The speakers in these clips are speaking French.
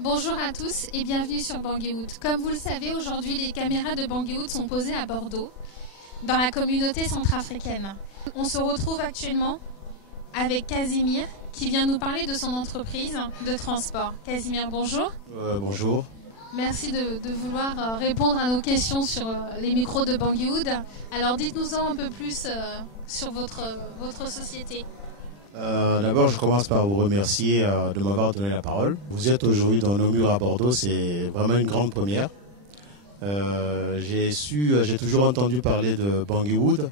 Bonjour à tous et bienvenue sur Banggood. Comme vous le savez, aujourd'hui les caméras de Banggood sont posées à Bordeaux, dans la communauté centrafricaine. On se retrouve actuellement avec Casimir qui vient nous parler de son entreprise de transport. Casimir, bonjour. Bonjour. Merci de vouloir répondre à nos questions sur les micros de Banggood. Alors dites-nous-en un peu plus sur votre société. D'abord, je commence par vous remercier de m'avoir donné la parole. Vous êtes aujourd'hui dans nos murs à Bordeaux, c'est vraiment une grande première. J'ai toujours entendu parler de Banggood.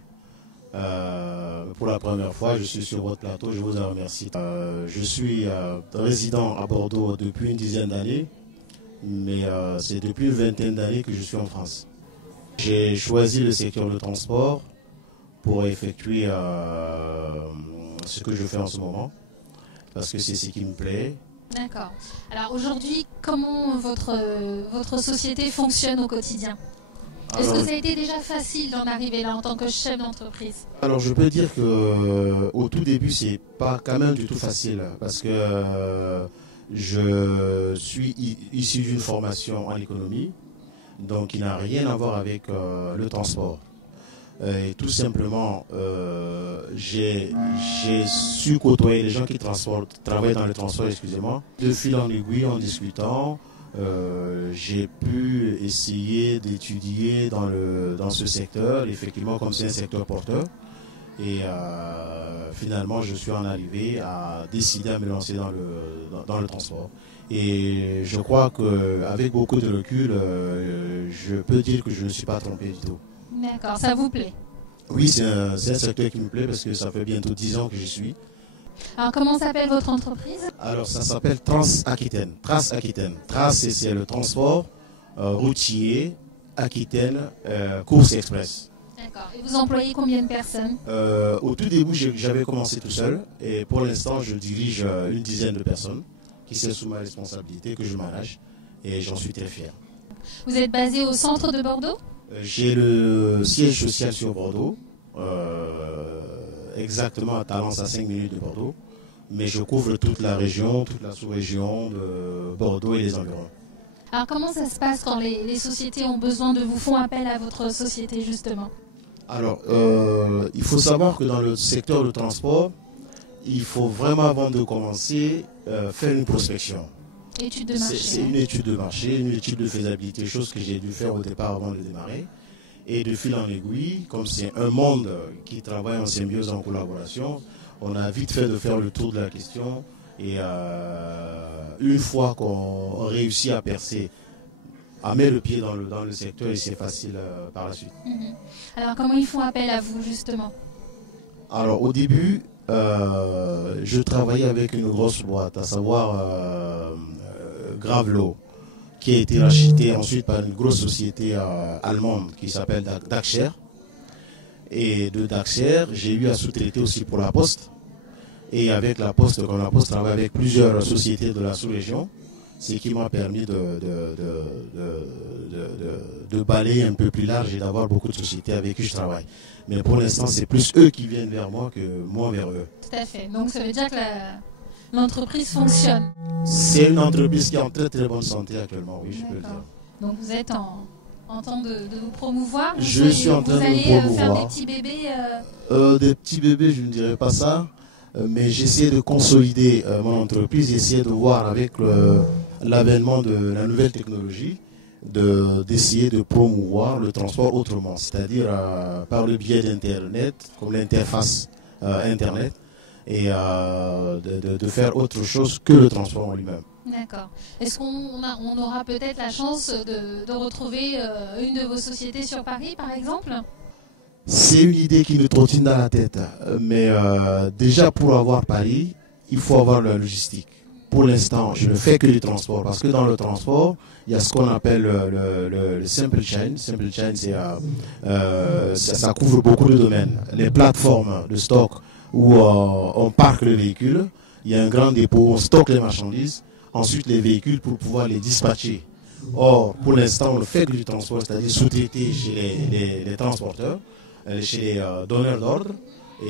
Pour la première fois, je suis sur votre plateau, je vous en remercie. Je suis résident à Bordeaux depuis une dizaine d'années, mais c'est depuis une vingtaine d'années que je suis en France. J'ai choisi le secteur de transport pour effectuer ce que je fais en ce moment, parce que c'est ce qui me plaît. D'accord. Alors aujourd'hui, comment votre société fonctionne au quotidien? Est-ce que ça a été déjà facile d'en arriver là en tant que chef d'entreprise? Alors je peux dire que au tout début c'est pas quand même du tout facile, parce que je suis issu d'une formation en économie, donc qui n'a rien à voir avec le transport. Et tout simplement, j'ai su côtoyer les gens qui travaillent dans le transport, excusez-moi. De fil en aiguille, en discutant, j'ai pu essayer d'étudier dans ce secteur, effectivement, comme c'est un secteur porteur. Et finalement, je suis en arrivé à décider à me lancer dans le transport. Et je crois qu'avec beaucoup de recul, je peux dire que je ne suis pas trompé du tout. D'accord, ça vous plaît? Oui, c'est un secteur qui me plaît parce que ça fait bientôt 10 ans que j'y suis. Alors comment s'appelle votre entreprise? Alors ça s'appelle Trans-Aquitaine. Trans, c'est le transport routier Aquitaine Course Express. D'accord. Et vous employez combien de personnes? Au tout début, j'avais commencé tout seul. Et pour l'instant, je dirige une dizaine de personnes qui sont sous ma responsabilité, que je manage. Et j'en suis très fier. Vous êtes basé au centre de Bordeaux? J'ai le siège social sur Bordeaux, exactement à Talence, à 5 minutes de Bordeaux, mais je couvre toute la région, toute la sous-région de Bordeaux et les environs. Alors comment ça se passe quand les sociétés ont besoin de vous, font appel à votre société justement? Alors, il faut savoir que dans le secteur du transport, il faut vraiment, avant de commencer, faire une prospection. Étude de marché. C'est une étude de marché, une étude de faisabilité, chose que j'ai dû faire au départ avant de démarrer. Et de fil en aiguille, comme c'est un monde qui travaille en symbiose, en collaboration, on a vite fait de faire le tour de la question. Et une fois qu'on réussit à percer, à mettre le pied dans le secteur, et c'est facile par la suite. Alors comment ils font appel à vous justement? Alors au début, je travaillais avec une grosse boîte, à savoir Gravelot, qui a été racheté ensuite par une grosse société allemande qui s'appelle Dachser. Et de Dachser, j'ai eu à sous-traiter aussi pour la Poste. Et avec la Poste, comme la Poste travaille avec plusieurs sociétés de la sous-région, ce qui m'a permis de balayer un peu plus large et d'avoir beaucoup de sociétés avec qui je travaille. Mais pour l'instant, c'est plus eux qui viennent vers moi que moi vers eux. Tout à fait. Donc ça veut dire que l'entreprise fonctionne. C'est une entreprise qui est en très très bonne santé actuellement, oui, je peux le dire. Donc vous êtes en train de vous promouvoir? Je suis en train de me promouvoir. Vous allez faire des petits bébés Des petits bébés, je ne dirais pas ça, mais j'essaie de consolider mon entreprise, j'essaie de voir avec l'avènement de la nouvelle technologie, d'essayer de promouvoir le transport autrement, c'est-à-dire par le biais d'Internet, comme l'interface Internet, et de faire autre chose que le transport en lui-même. D'accord. Est-ce qu'on aura peut-être la chance de retrouver une de vos sociétés sur Paris, par exemple? C'est une idée qui nous trottine dans la tête, mais déjà pour avoir Paris, il faut avoir la logistique. pour l'instant, je ne fais que du transport parce que dans le transport, il y a ce qu'on appelle le simple chain. Simple chain, ça couvre beaucoup de domaines. Les plateformes de stock où on parque le véhicule, il y a un grand dépôt, on stocke les marchandises, ensuite les véhicules pour pouvoir les dispatcher. Or, pour l'instant, on ne fait que du transport, c'est-à-dire sous-traité chez les transporteurs, chez les donneurs d'ordre.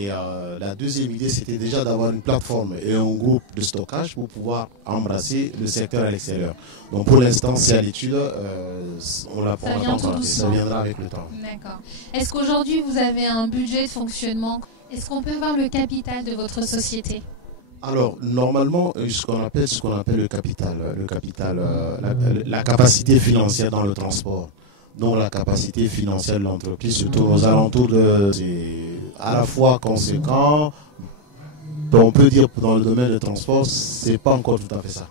Et la deuxième idée, c'était déjà d'avoir une plateforme et un groupe de stockage pour pouvoir embrasser le secteur à l'extérieur. Donc pour l'instant, c'est à l'étude, on l'a pas encore. Ça viendra avec le temps. D'accord. Est-ce qu'aujourd'hui, vous avez un budget de fonctionnement? Est-ce qu'on peut avoir le capital de votre société? Alors, normalement, ce qu'on appelle le capital, la capacité financière dans le transport. Donc la capacité financière de l'entreprise, surtout aux alentours c'est à la fois conséquent. On peut dire que dans le domaine du transport, c'est pas encore tout à fait ça.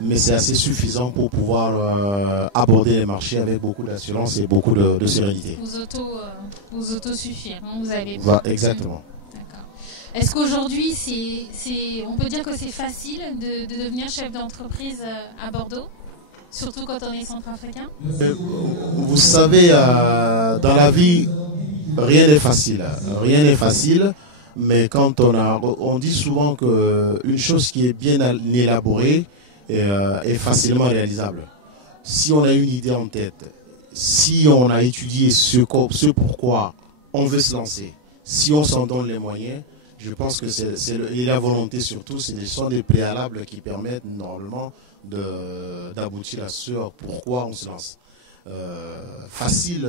Mais c'est assez suffisant pour pouvoir aborder les marchés avec beaucoup d'assurance et beaucoup de sérénité. Vous autosuffire, hein, vous avez... Exactement. D'accord. Est-ce qu'aujourd'hui, on peut dire que c'est facile de devenir chef d'entreprise à Bordeaux? Surtout quand on est centrafricain? Vous savez, dans la vie, rien n'est facile. Rien n'est facile, mais quand on dit souvent qu'une chose qui est bien élaborée est facilement réalisable. Si on a une idée en tête, si on a étudié ce pourquoi on veut se lancer, si on s'en donne les moyens, je pense que et la volonté surtout, ce sont des préalables qui permettent normalement d'aboutir à ce pourquoi on se lance. Facile,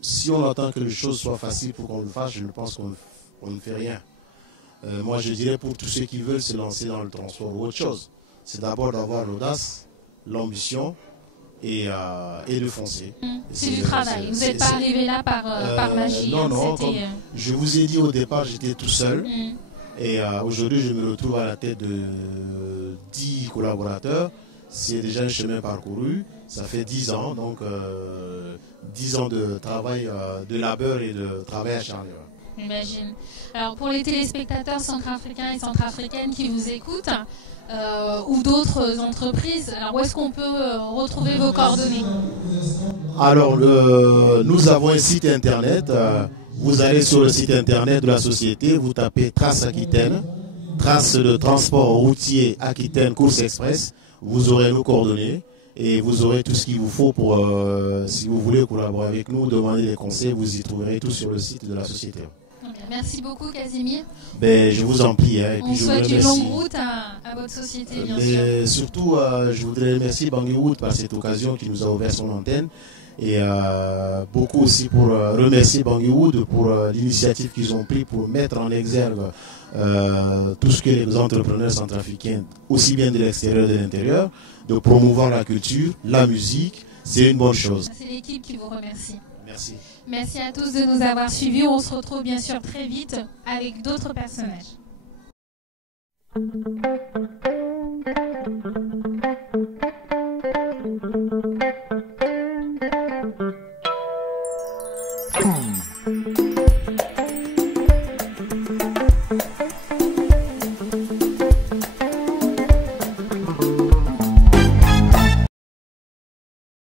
si on attend que les choses soient faciles pour qu'on le fasse, je pense qu'on ne fait rien. Moi, je dirais pour tous ceux qui veulent se lancer dans le transport ou autre chose, c'est d'abord d'avoir l'audace, l'ambition et de foncer. C'est du travail. Vous n'êtes pas arrivé là par magie. Non, non. Comme je vous ai dit au départ, j'étais tout seul. Et aujourd'hui, je me retrouve à la tête de 10 collaborateurs. C'est déjà un chemin parcouru. Ça fait 10 ans, donc 10 ans de travail, de labeur et de travail acharné. J'imagine. Alors pour les téléspectateurs centrafricains et centrafricaines qui vous écoutent, ou d'autres entreprises, alors où est-ce qu'on peut retrouver vos coordonnées? Alors nous avons un site internet. Vous allez sur le site internet de la société, vous tapez Trace Aquitaine, Trace de transport routier Aquitaine Course Express, vous aurez nos coordonnées et vous aurez tout ce qu'il vous faut pour, si vous voulez collaborer avec nous, demander des conseils, vous y trouverez tout sur le site de la société. Merci beaucoup Casimir. Je vous en prie. Et on puis souhaite une longue route à votre société, bien sûr. Surtout, je voudrais remercier Bangui Wood par cette occasion qui nous a ouvert son antenne. Et beaucoup aussi pour remercier Bangui Wood pour l'initiative qu'ils ont pris pour mettre en exergue tout ce que les entrepreneurs centrafricains, aussi bien de l'extérieur que de l'intérieur, de promouvoir la culture, la musique, c'est une bonne chose. C'est l'équipe qui vous remercie. Merci. Merci à tous de nous avoir suivis. On se retrouve bien sûr très vite avec d'autres personnages.